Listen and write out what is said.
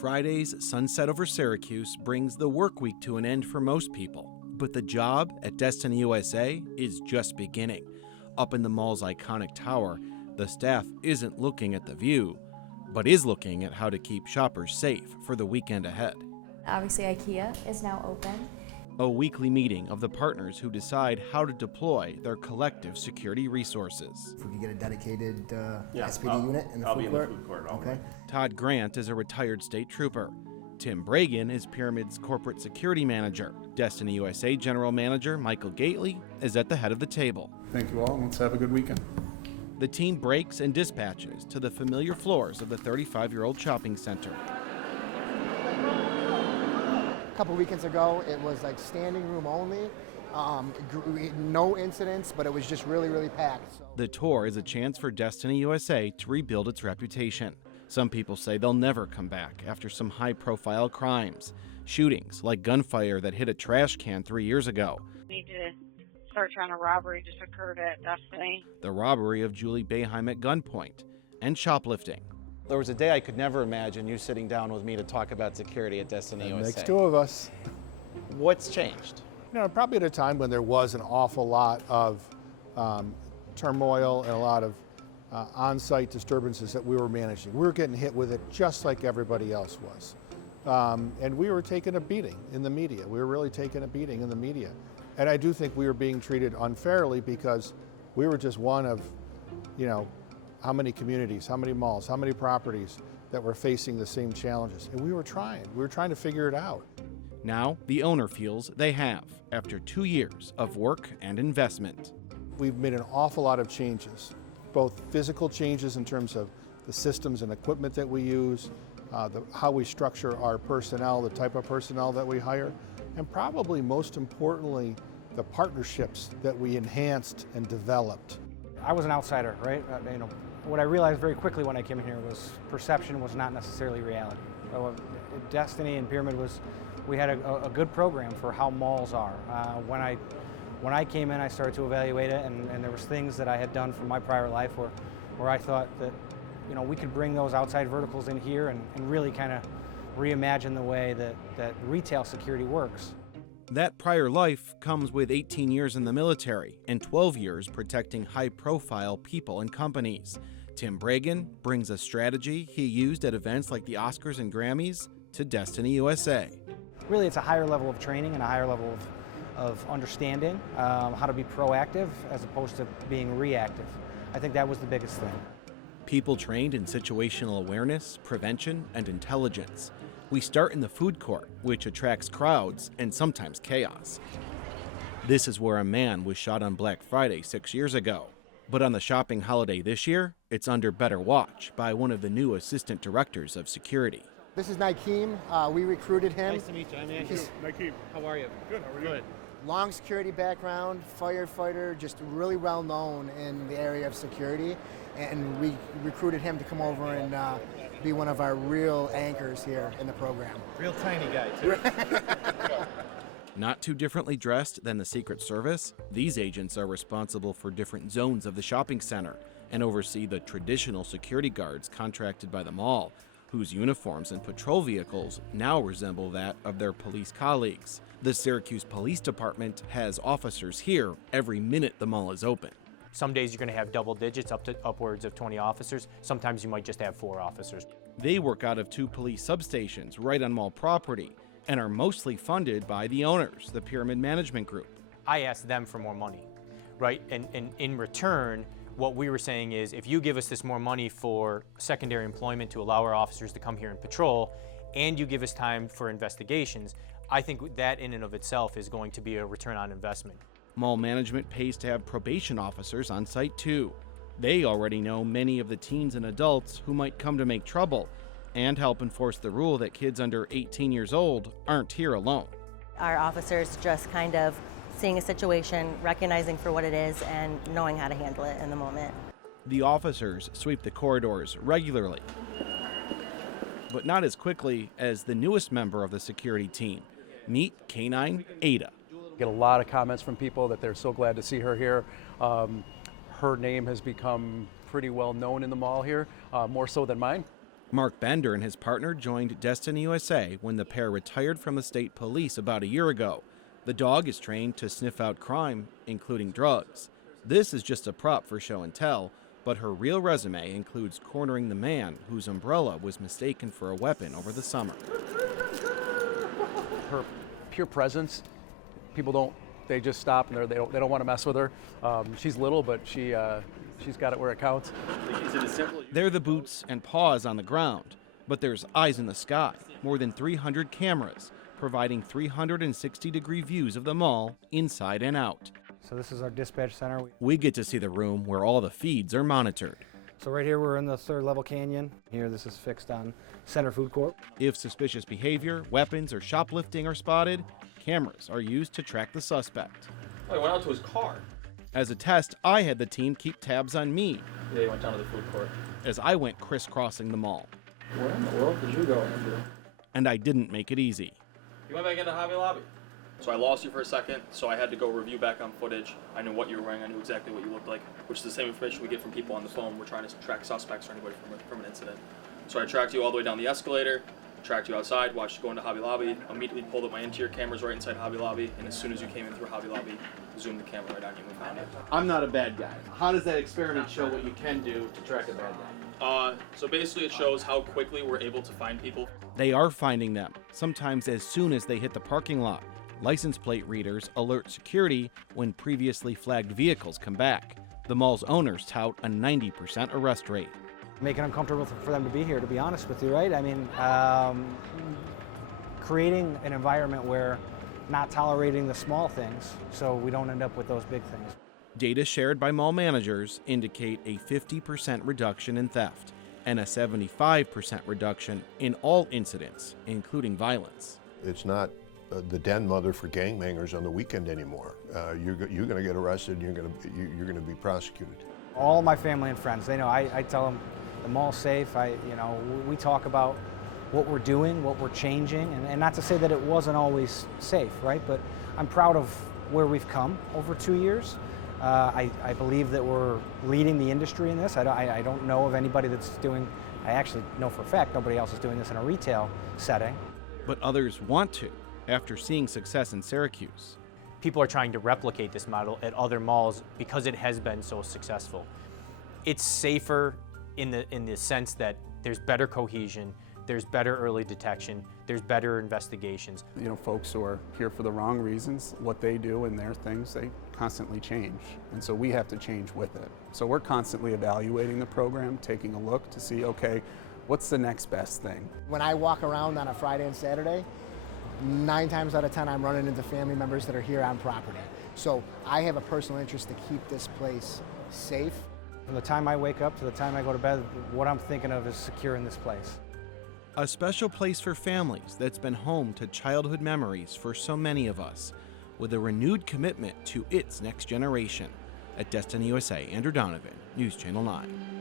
Friday's sunset over Syracuse brings the work week to an end for most people, but the job at Destiny USA is just beginning. Up in the mall's iconic tower, the staff isn't looking at the view, but is looking at how to keep shoppers safe for the weekend ahead. Obviously, IKEA is now open. A weekly meeting of the partners who decide how to deploy their collective security resources. If we could get a dedicated SPD unit in the I'll food be in court. the food court. Okay. Todd Grant is a retired state trooper. Tim Bragan is Pyramid's corporate security manager. Destiny USA general manager Michael Gately is at the head of the table. Thank you all, and let's have a good weekend. The team breaks and dispatches to the familiar floors of the 35-year-old shopping center. A couple weekends ago, it was like standing room only. No incidents, but it was just really, really packed. So. The tour is a chance for Destiny USA to rebuild its reputation. Some people say they'll never come back after some high-profile crimes. Shootings like gunfire that hit a trash can 3 years ago. We need to search on a robbery just occurred at Destiny. The robbery of Julie Boeheim at gunpoint. And shoplifting. There was a day I could never imagine you sitting down with me to talk about security at Destiny USA. Makes two of us. What's changed? Probably at a time when there was an awful lot of turmoil and a lot of on-site disturbances that we were managing. We were getting hit with it just like everybody else was. And we were taking a beating in the media. We were really taking a beating in the media. And I do think we were being treated unfairly because we were just one of, how many communities, how many malls, how many properties that were facing the same challenges. And we were trying to figure it out. Now, the owner feels they have, after 2 years of work and investment. We've made an awful lot of changes, both physical changes in terms of the systems and equipment that we use, how we structure our personnel, the type of personnel that we hire, and probably most importantly, the partnerships that we enhanced and developed. I was an outsider, right? What I realized very quickly when I came in here was perception was not necessarily reality. Destiny and Pyramid we had a good program for how malls are. When I came in, I started to evaluate it, and there was things that I had done from my prior life where I thought that we could bring those outside verticals in here and really kind of reimagine the way that retail security works. That prior life comes with 18 years in the military and 12 years protecting high-profile people and companies. Tim Bragan brings a strategy he used at events like the Oscars and Grammys to Destiny USA. Really, it's a higher level of training and a higher level of understanding how to be proactive as opposed to being reactive. I think that was the biggest thing. People trained in situational awareness, prevention, and intelligence. We start in the food court, which attracts crowds and sometimes chaos. This is where a man was shot on Black Friday 6 years ago. But on the shopping holiday this year, it's under better watch by one of the new assistant directors of security. This is Nakeem. We recruited him. Nice to meet you. I'm Andrew. Nakeem. How are you? Good, how are you? Good. Long security background, firefighter, just really well known in the area of security. And we recruited him to come over and be one of our real anchors here in the program. Real tiny guy, too. Not too differently dressed than the Secret Service, these agents are responsible for different zones of the shopping center and oversee the traditional security guards contracted by the mall, whose uniforms and patrol vehicles now resemble that of their police colleagues. The Syracuse Police Department has officers here every minute the mall is open. Some days you're going to have double digits, up to upwards of 20 officers. Sometimes you might just have 4 officers. They work out of 2 police substations right on mall property and are mostly funded by the owners, the Pyramid Management Group. I asked them for more money, right? And in return, what we were saying is, if you give us this more money for secondary employment to allow our officers to come here and patrol, and you give us time for investigations, I think that in and of itself is going to be a return on investment. Mall management pays to have probation officers on site too. They already know many of the teens and adults who might come to make trouble and help enforce the rule that kids under 18 years old aren't here alone. Our officers just kind of seeing a situation, recognizing for what it is, and knowing how to handle it in the moment. The officers sweep the corridors regularly, but not as quickly as the newest member of the security team. Meet Canine Ada. Get a lot of comments from people that they're so glad to see her here. Her name has become pretty well known in the mall here, more so than mine. Mark Bender and his partner joined Destiny USA when the pair retired from the state police about a year ago. The dog is trained to sniff out crime, including drugs. This is just a prop for show and tell, but her real resume includes cornering the man whose umbrella was mistaken for a weapon over the summer. Her pure presence, they just stop and they don't want to mess with her. She's little, but she's got it where it counts. They're the boots and paws on the ground, but there's eyes in the sky, more than 300 cameras, providing 360-degree views of the mall inside and out. So this is our dispatch center. We get to see the room where all the feeds are monitored. So right here we're in the third level canyon. Here this is fixed on center food court. If suspicious behavior, weapons, or shoplifting are spotted, cameras are used to track the suspect. Oh, he went out to his car. As a test, I had the team keep tabs on me Yeah, he went down to the food court. as I went crisscrossing the mall. Where in the world did you go into? And I didn't make it easy. You went back into Hobby Lobby. So I lost you for a second, so I had to go review back on footage. I knew what you were wearing, I knew exactly what you looked like, which is the same information we get from people on the phone. We're trying to track suspects or anybody from an incident. So I tracked you all the way down the escalator, tracked you outside, watched you go into Hobby Lobby, immediately pulled up my interior cameras right inside Hobby Lobby, and as soon as you came in through Hobby Lobby, zoomed the camera right on you and we found it. I'm not a bad guy. How does that experiment show what you can do to track a bad guy? So basically it shows how quickly we're able to find people. They are finding them, sometimes as soon as they hit the parking lot. License plate readers alert security when previously flagged vehicles come back. The mall's owners tout a 90% arrest rate. Making it uncomfortable for them to be here, to be honest with you, right? I mean, creating an environment where not tolerating the small things so we don't end up with those big things. Data shared by mall managers indicate a 50% reduction in theft and a 75% reduction in all incidents, including violence. It's not the den mother for gangbangers on the weekend anymore. You're going to get arrested. You're going to be prosecuted. All my family and friends, they know. I tell them the mall's safe. We talk about what we're doing, what we're changing, and not to say that it wasn't always safe, right? But I'm proud of where we've come over 2 years. I believe that we're leading the industry in this. I don't know of anybody that's doing, I actually know for a fact nobody else is doing this in a retail setting. But others want to, after seeing success in Syracuse. People are trying to replicate this model at other malls because it has been so successful. It's safer in the sense that there's better cohesion, there's better early detection, there's better investigations. You know, folks who are here for the wrong reasons, what they do and their things, they constantly change. And so we have to change with it. So we're constantly evaluating the program, taking a look to see, okay, what's the next best thing? When I walk around on a Friday and Saturday, 9 times out of 10 I'm running into family members that are here on property. So I have a personal interest to keep this place safe. From the time I wake up to the time I go to bed, what I'm thinking of is securing this place. A special place for families that's been home to childhood memories for so many of us, with a renewed commitment to its next generation. At Destiny USA, Andrew Donovan, News Channel 9.